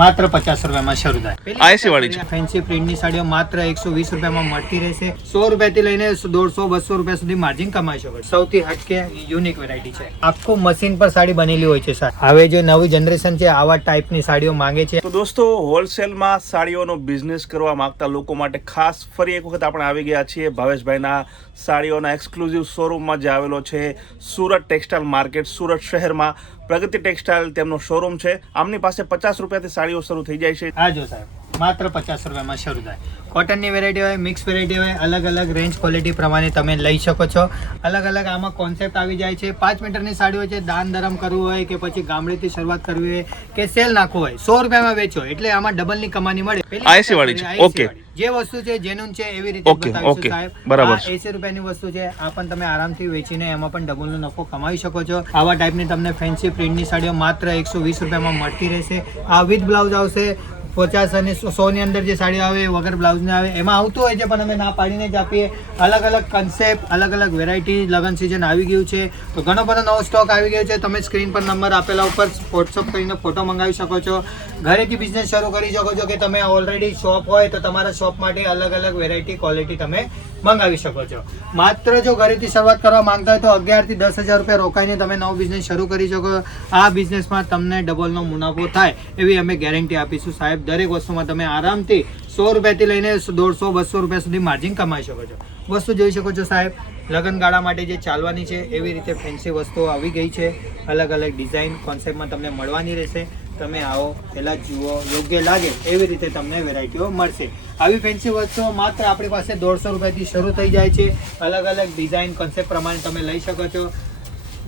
માત્ર 50 રૂપિયામાં શરૂ થાય। આ એસી વાળી છે। ફેન્સી પ્રિન્ટની સાડીઓ માત્ર 120 રૂપિયામાં મળતી રહેશે। 100 રૂપિયાથી લઈને 150 200 રૂપિયા સુધી માર્જિન કમાઈ શકો। સૌથી હટકે યુનિક વેરાયટી છે। આખું મશીન પર સાડી બનેલી હોય છે સર। હવે જે નવી જનરેશન છે આવા ટાઈપની સાડીઓ માંગે છે। તો દોસ્તો, હોલસેલમાં સાડીઓનો બિઝનેસ કરવા માંગતા લોકો માટે ખાસ ફરી એક વખત આપણે આવી ગયા છીએ ભાવેશભાઈના સાડીઓના એક્સક્લુઝિવ શોરૂમમાં જે આવેલો છે સુરત ટેક્સટાઇલ માર્કેટ, સુરત શહેરમાં પ્રગતિ ટેક્સટાઇલ તેમનો શોરૂમ છે। આમની પાસે 50 રૂપિયાથી સાડીઓ શરૂ થઈ જાય છે। હા જો સાહેબ, માત્ર 50 રૂપિયામાં શરૂ થાય। કોટનની વેરાયટી હોય, મિક્સ વેરાયટી હોય, અલગ અલગ રેન્જ ક્વોલિટી પ્રમાણે તમે લઈ શકો છો। અલગ અલગ આમાં કોન્સેપ્ટ આવી જાય છે। 5 મીટરની સાડી હોય છે, દાન ધરમ કરવું હોય કે પછી ગામડેથી શરૂઆત કરવી હોય કે સેલ નાખવું હોય, 100 રૂપિયામાં વેચો એટલે આમાં ડબલની કમાણી મળે। આ એસી વાળી છે। ઓકે, જે વસ્તુ છે જેન્યુન છે એવી રીતે બતાવીશું સાહેબ। બરાબર, 80 રૂપિયાની વસ્તુ છે, આ પણ તમે આરામથી વેચીને એમાં પણ ડબલનો નફો કમાવી શકો છો। આવા ટાઈપની તમને ફેન્સી પ્રિન્ટની સાડીઓ માત્ર 120 રૂપિયામાં મળતી રહેશે। આ વિથ બ્લાઉઝ આવશે। 50 અને 100 ની અંદર જે સાડી આવે વગર બ્લાઉઝ ને આવે એમાં આવતું હોય છે, પણ અમે ના પાડીને જ આપીએ। અલગ અલગ કન્સેપ્ટ, અલગ અલગ વેરાયટી, લગન સિઝન આવી ગયું છે તો ઘણો બધો નવો સ્ટોક આવી ગયો છે। તમે સ્ક્રીન પર નંબર આપેલા ઉપર વોટ્સઅપ કરીને ફોટો મંગાવી શકો છો। ઘરેથી બિઝનેસ શરૂ કરી શકો છો કે તમે ઓલરેડી શોપ હોય તો તમારા શોપ માટે અલગ અલગ વેરાયટી ક્વોલિટી તમે મંગાવી શકો છો। માત્ર જો ઘરેથી શરૂઆત કરવા માંગતા હોય તો 11 થી 10,000 રૂપિયા રોકાઈને તમે નવો બિઝનેસ શરૂ કરી શકો। આ બિઝનેસમાં તમને ડબલનો મુનાફો થાય એવી અમે ગેરંટી આપીશું સાહેબ। દરેક વસ્તુમાં તમે આરામથી 100 રૂપિયાથી લઈને 150 200 રૂપિયા સુધી માર્જિન કમાઈ શકો છો। વસ્તુ જોઈ શકો છો સાહેબ, લગ્નગાળા માટે જે ચાલવાની છે એવી રીતે ફેન્સી વસ્તુઓ આવી ગઈ છે। અલગ અલગ ડિઝાઇન કોન્સેપ્ટમાં તમને મળવાની રહેશે। તમે આવો, પહેલા જુઓ, યોગ્ય લાગે એવી રીતે તમને વેરાયટીઓ મળશે। આવી ફેન્સી વસ્તુઓ માત્ર આપણી પાસે 150 રૂપિયાથી શરૂ થઈ જાય છે। અલગ અલગ ડિઝાઇન કોન્સેપ્ટ પ્રમાણે તમે લઈ શકો છો।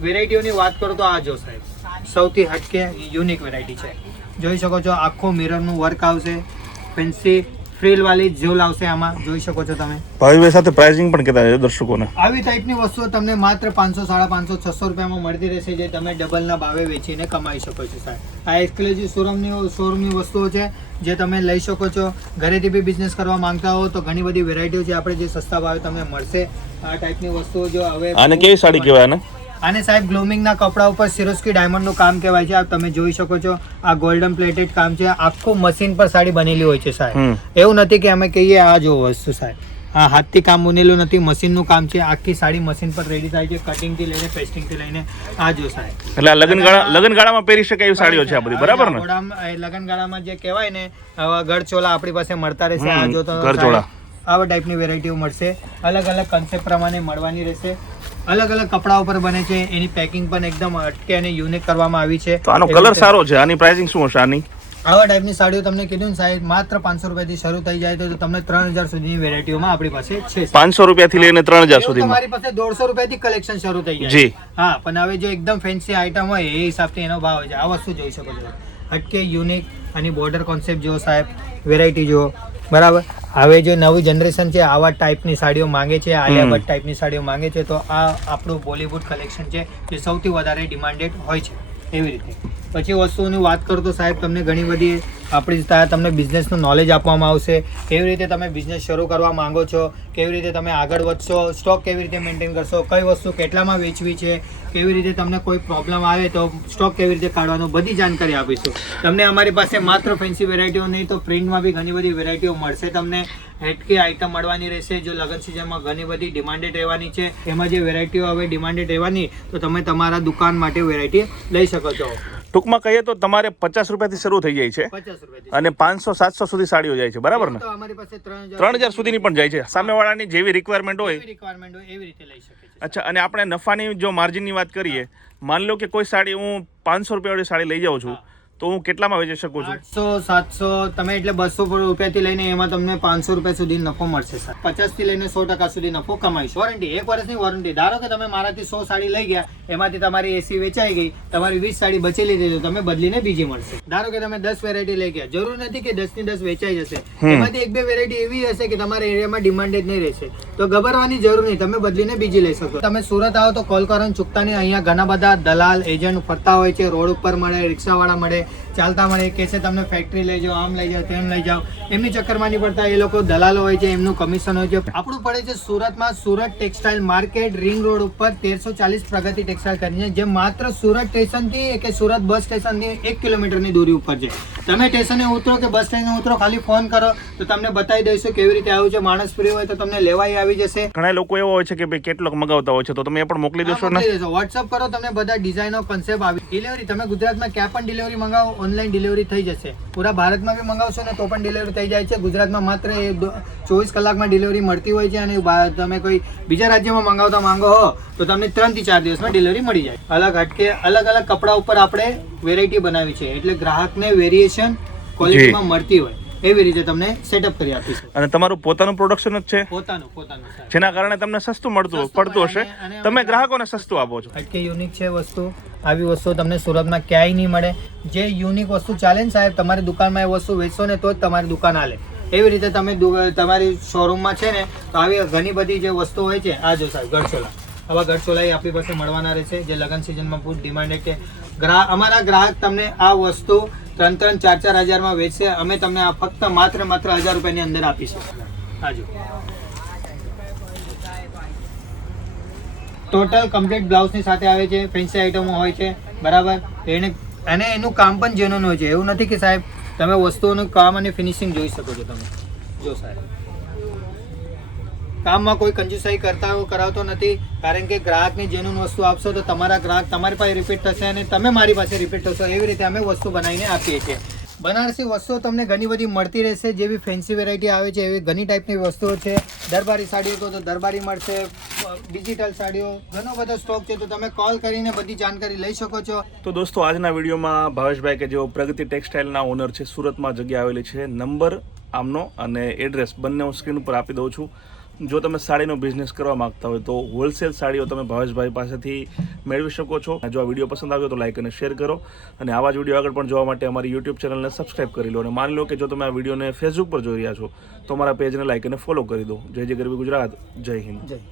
વેરાયટીઓની વાત કરો તો આ જો સાહેબ, સૌથી હટકે યુનિક વેરાયટી છે। જોઈ શકો છો, આખું મિરરનું વર્ક આવશે। ફેન્સી ફ્રીલ વાળી ઝોલ આવશે આમાં, જોઈ શકો છો તમે। ભાવેશભાઈ સાથે પ્રાઇસિંગ પણ કહેતા છે દર્શકોને। આવી ટાઈપની વસ્તુઓ તમને માત્ર 500 550 600 રૂપિયામાં મળતી રહેશે, જે તમે ડબલના ભાવે વેચીને કમાઈ શકો છો સાહેબ। આ એક્સક્લુઝિવ શોરૂમની વસ્તુઓ છે જે તમે લઈ શકો છો। ઘરેથી બી બિઝનેસ કરવા માંગતા હો તો ઘણી બધી વેરાયટીઓ છે આપણે જે સસ્તા ભાવે તમને મળશે। આ ટાઈપની વસ્તુઓ જો હવે આને કેવી સાડી કહેવાય ને? આને સાહેબ ગ્લોમિંગના કપડા ઉપર સિરોસ્કી ડાયમંડનું કામ કહેવાય છે। આ તમે જોઈ શકો છો, આ ગોલ્ડન પ્લેટેડ કામ છે। આખું મશીન પર સાડી બનેલી હોય છે સાહેબ। એવું નથી કે અમે કહીએ આ જો વસ્તુ સાહેબ, આ હાથથી કામ બનેલું નથી, મશીનનું કામ છે। આખી સાડી મશીન પર રેડી થાય છે, કટિંગથી લઈને પેસ્ટિંગથી લઈને। આ જો સાહેબ, એટલે આ લગ્નગાળામાં પહેરી શકાય એવી સાડીઓ છે આ બધી, બરાબર ને? લગ્નગાળામાં જે કહેવાય ને ગળચોલા આપણી પાસે મળતા રહેશે। આ જો તો ગળચોળા આવા ટાઈપની વેરાયટીઓ મળશે। અલગ અલગ કન્સેપ્ટ પ્રમાણે મળવાની રહેશે। અલગ અલગ કપડા ઉપર બને છે, એની પેકિંગ પણ એકદમ હટકે અને યુનિક કરવામાં આવી છે। તો આનો કલર સારો છે। આની પ્રાઇસિંગ શું હશે આની? આવા ટાઈપની સાડીઓ તમને કીધું ને સાહેબ, માત્ર 500 રૂપિયાથી શરૂ થઈ જાય તો તમને 3000 સુધીની વેરાયટીઓમાં આપણી પાસે છે। 500 રૂપિયાથી લઈને 3000 સુધી તમારી પાસે 150 રૂપિયાથી કલેક્શન શરૂ થઈ જાય જી। હા, પણ હવે જો એકદમ ફેન્સી આઈટમ હોય એ હિસાબથી એનો ભાવ હોય છે। આ વસ્તુ જોઈ શકો છો, હટકે યુનિક, અને બોર્ડર કોન્સેપ્ટ જો સાહેબ, વેરાયટી જો બરાબર। હવે જે નવી જનરેશન છે આવા ટાઈપની સાડીઓ માંગે છે, આલિયા ભટ્ટ ટાઈપની સાડીઓ માંગે છે, તો આ આપણું બોલિવૂડ કલેક્શન છે જે સૌથી વધારે ડિમાન્ડેડ હોય છે એવી રીતે। પછી વસ્તુઓની વાત કરું તો સાહેબ, તમને ઘણી બધી આપણી ત્યાં તમને બિઝનેસનું નોલેજ આપવામાં આવશે। કેવી રીતે તમે બિઝનેસ શરૂ કરવા માંગો છો, કેવી રીતે તમે આગળ વધશો, સ્ટોક કેવી રીતે મેન્ટેન કરશો, કઈ વસ્તુ કેટલામાં વેચવી છે, કેવી રીતે તમને કોઈ પ્રોબ્લેમ આવે તો સ્ટોક કેવી રીતે કાઢવાનો, બધી જાણકારી આપીશું તમને। અમારી પાસે માત્ર ફેન્સી વેરાયટીઓ નહીં તો પ્રિન્ટમાં બી ઘણી બધી વેરાયટીઓ મળશે તમને। હેટકી આઈટમ મળવાની રહેશે, જો લગ્ન સિઝનમાં ઘણી બધી ડિમાન્ડેડ રહેવાની છે। એમાં જે વેરાયટીઓ હવે ડિમાન્ડેડ રહેવાની તો તમે તમારા દુકાન માટે વેરાયટી લઈ શકો છો। ટૂંકમાં કહીએ તો તમારે 50 રૂપિયાથી શરૂ થઈ જાય છે 50 રૂપિયાથી અને 500 700 સુધી સાડીઓ જાય છે, બરાબર ને? તો અમારી પાસે 3000 સુધીની પણ જાય છે। સામેવાળાની જેવી રિક્વાયરમેન્ટ હોય એવી રીતે લઈ શકે છે। અચ્છા, અને આપણે નફાની જો માર્જિનની વાત કરીએ, માન લો કે કોઈ સાડી હું 500 રૂપિયાવાળી સાડી લઈ જાઉં છું તો હું કેટલામાં વેચી શકું છું? 800 700 તમે એટલે 200 રૂપિયાથી લઈને એમાં તમને 500 રૂપિયા સુધી નફો મળશે સર। 50 થી લઈને 100% સુધી નફો કમાઈશ। વોરંટી 1 વર્ષની વોરંટી। ધારો કે તમે મારાથી 100 સાડી લઈ ગયા, એમાંથી તમારી 80 વેચાઈ ગઈ, તમારી 20 સાડી બચેલી રહી તો તમે બદલીને બીજી મળશે। ધારો કે તમે 10 વેરાયટી લઈ ગયા, જરૂર નથી કે 10 ની 10 વેચાઈ જશે, એમાંથી 1-2 વેરાયટી એવી હશે કે તમારા એરિયામાં ડિમાન્ડેડ નહીં રહેશે તો ગભરાવાની જરૂર નહીં, તમે બદલીને બીજી લઈ શકો। તમે સુરત આવો તો કોલ કરવાનું ચૂકતા નહીં। અહીંયા ઘણા બધા દલાલ એજન્ટ ફરતા હોય છે, રોડ ઉપર મળે, રિક્ષાવાળા મળે, ચાલતા મળે, કે છે તમને ફેક્ટરી લઈ જાઓ, આમ લઈ જાઓ, તેમ લઈ જાઓ, એમની ચક્કરમાં નહીં પડતા. એ લોકો દલાલો હોય છે, એમનું કમિશન હોય છે. આપણું પડે છે સુરતમાં, Surat textile market, ring road ઉપર 1340 પ્રગતિ ટેક્સટાઇલ કરીને, જે માત્ર સુરત સ્ટેશનથી કે સુરત બસ સ્ટેશનથી 1 કિલોમીટરની દૂરી ઉપર છે. તમે સ્ટેશને ઉતરો કે બસ સ્ટેશને ઉતરો, ખાલી ફોન કરો તો તમને બતાવી દઈશું કેવી રીતે આવ્યું છે. માણસ ફ્રી હોય તો તમને લેવાય આવી જશે. ઘણા લોકો એવો હોય છે કે ભાઈ કેટલોક મગાવતા હોય છે, તો તમે એ પણ મોકલી દેશો ને? વોટ્સઅપ કરો, તમને બધા ડિઝાઇનો કન્સેપ્ટ આવી. ડિલિવરી તમે ગુજરાતમાં ક્યાં પણ ડિલિવરી મંગાવો, ઓનલાઈન ડિલિવરી થઈ જશે. પૂરા ભારતમાં બી મંગાવશો ને તો પણ ડિલિવરી થઈ જાય છે. ગુજરાતમાં માત્ર 24 કલાકમાં ડિલિવરી મળતી હોય છે. અને તમે કોઈ બીજા રાજ્યમાં મંગાવતા માંગો હો તો તમને 3 થી 4 દિવસમાં ડિલિવરી મળી જાય. અલગ હટકે અલગ અલગ કપડા ઉપર આપણે વેરાયટી બનાવી છે, એટલે ગ્રાહકને વેરિએશન ક્વોલિટીમાં મળતી હોય એવી રીતે તમને સેટઅપ કરી આપીશું. અને તમારું પોતાનું પ્રોડક્શન જ છે, પોતાનું જેના કારણે તમને સસ્તું પડતું હશે. તમે ગ્રાહકોને સસ્તું આપો છો. હટકે યુનિક છે વસ્તુ. આવી વસ્તુ તમને સુરતમાં ક્યાંય નહીં મળે. જે યુનિક વસ્તુ ચાલે ને સાહેબ, તમારી દુકાનમાં એ વસ્તુ વેચશો ને તો જ તમારી દુકાન હાલે. એવી રીતે તમે તમારી શોરૂમમાં છે ને તો આવી ઘણી બધી જે વસ્તુ હોય છે. આ જો સાહેબ ગઢચોલા, આવા ગઢચોલા આપણી પાસે મળવાના રહેશે, જે લગ્ન સિઝનમાં ખૂબ ડિમાન્ડેડ છે. અમારા ગ્રાહક તમને આ વસ્તુ 3-4 હજારમાં વેચશે. અમે તમને આ ફક્ત માત્ર 1000 રૂપિયાની અંદર આપીશું. હાજો ટોટલ કમ્પ્લીટ બ્લાઉઝની સાથે આવે છે. ફેન્સી આઇટમો હોય છે, બરાબર. અને એનું કામ પણ જેન્યુઇન હોય છે. એવું નથી કે સાહેબ તમે વસ્તુઓનું કામ અને ફિનિશિંગ જોઈ શકો છો. તમે જો સાહેબ, કામમાં કોઈ કંજુસાઈ કરાવતો નથી. કારણ કે ગ્રાહકને જેન્યુઇન વસ્તુ આપશો તો તમારા ગ્રાહક તમારી પાસે રિપીટ થશે અને તમે મારી પાસે રિપીટ થશો. એવી રીતે અમે વસ્તુ બનાવીને આપીએ છીએ. બનારસી વસ્તુઓ તમને ઘણી બધી મળતી રહેશે. જેવી ફેન્સી વેરાયટી આવે છે એવી ઘણી ટાઈપની વસ્તુઓ છે. દરબારી સાડીઓ કહો તો દરબારી મળશે, ડિજિટલ સાડીઓ, ઘણો બધો સ્ટોક છે. તો તમે કોલ કરીને બધી જાણકારી લઈ શકો છો. તો દોસ્તો, આજના વિડીયોમાં ભાવેશભાઈ કે જેઓ પ્રગતિ ટેક્સટાઇલના ઓનર છે, સુરતમાં જગ્યા આવેલી છે, નંબર આમનો અને એડ્રેસ બંને હું સ્ક્રીન ઉપર આપી દઉં છું. જો તમે સાડીનો બિઝનેસ કરવા માંગતા હોય તો હોલસેલ સાડીઓ તમે ભાવેશભાઈ પાસેથી મેળવી શકો છો. જો આ વિડીયો પસંદ આવ્યો તો લાઈક અને શેર કરો, અને આવા જ વિડીયો આગળ પણ જોવા માટે અમારી યુટ્યુબ ચેનલને સબસ્ક્રાઇબ કરી લો. અને માની લો કે જો તમે આ વિડીયોને ફેસબુક પર જોઈ રહ્યા છો તો અમારા પેજને લાઈક અને ફોલો કરી દો. જય જય ગરવી ગુજરાત, જય હિન્દ.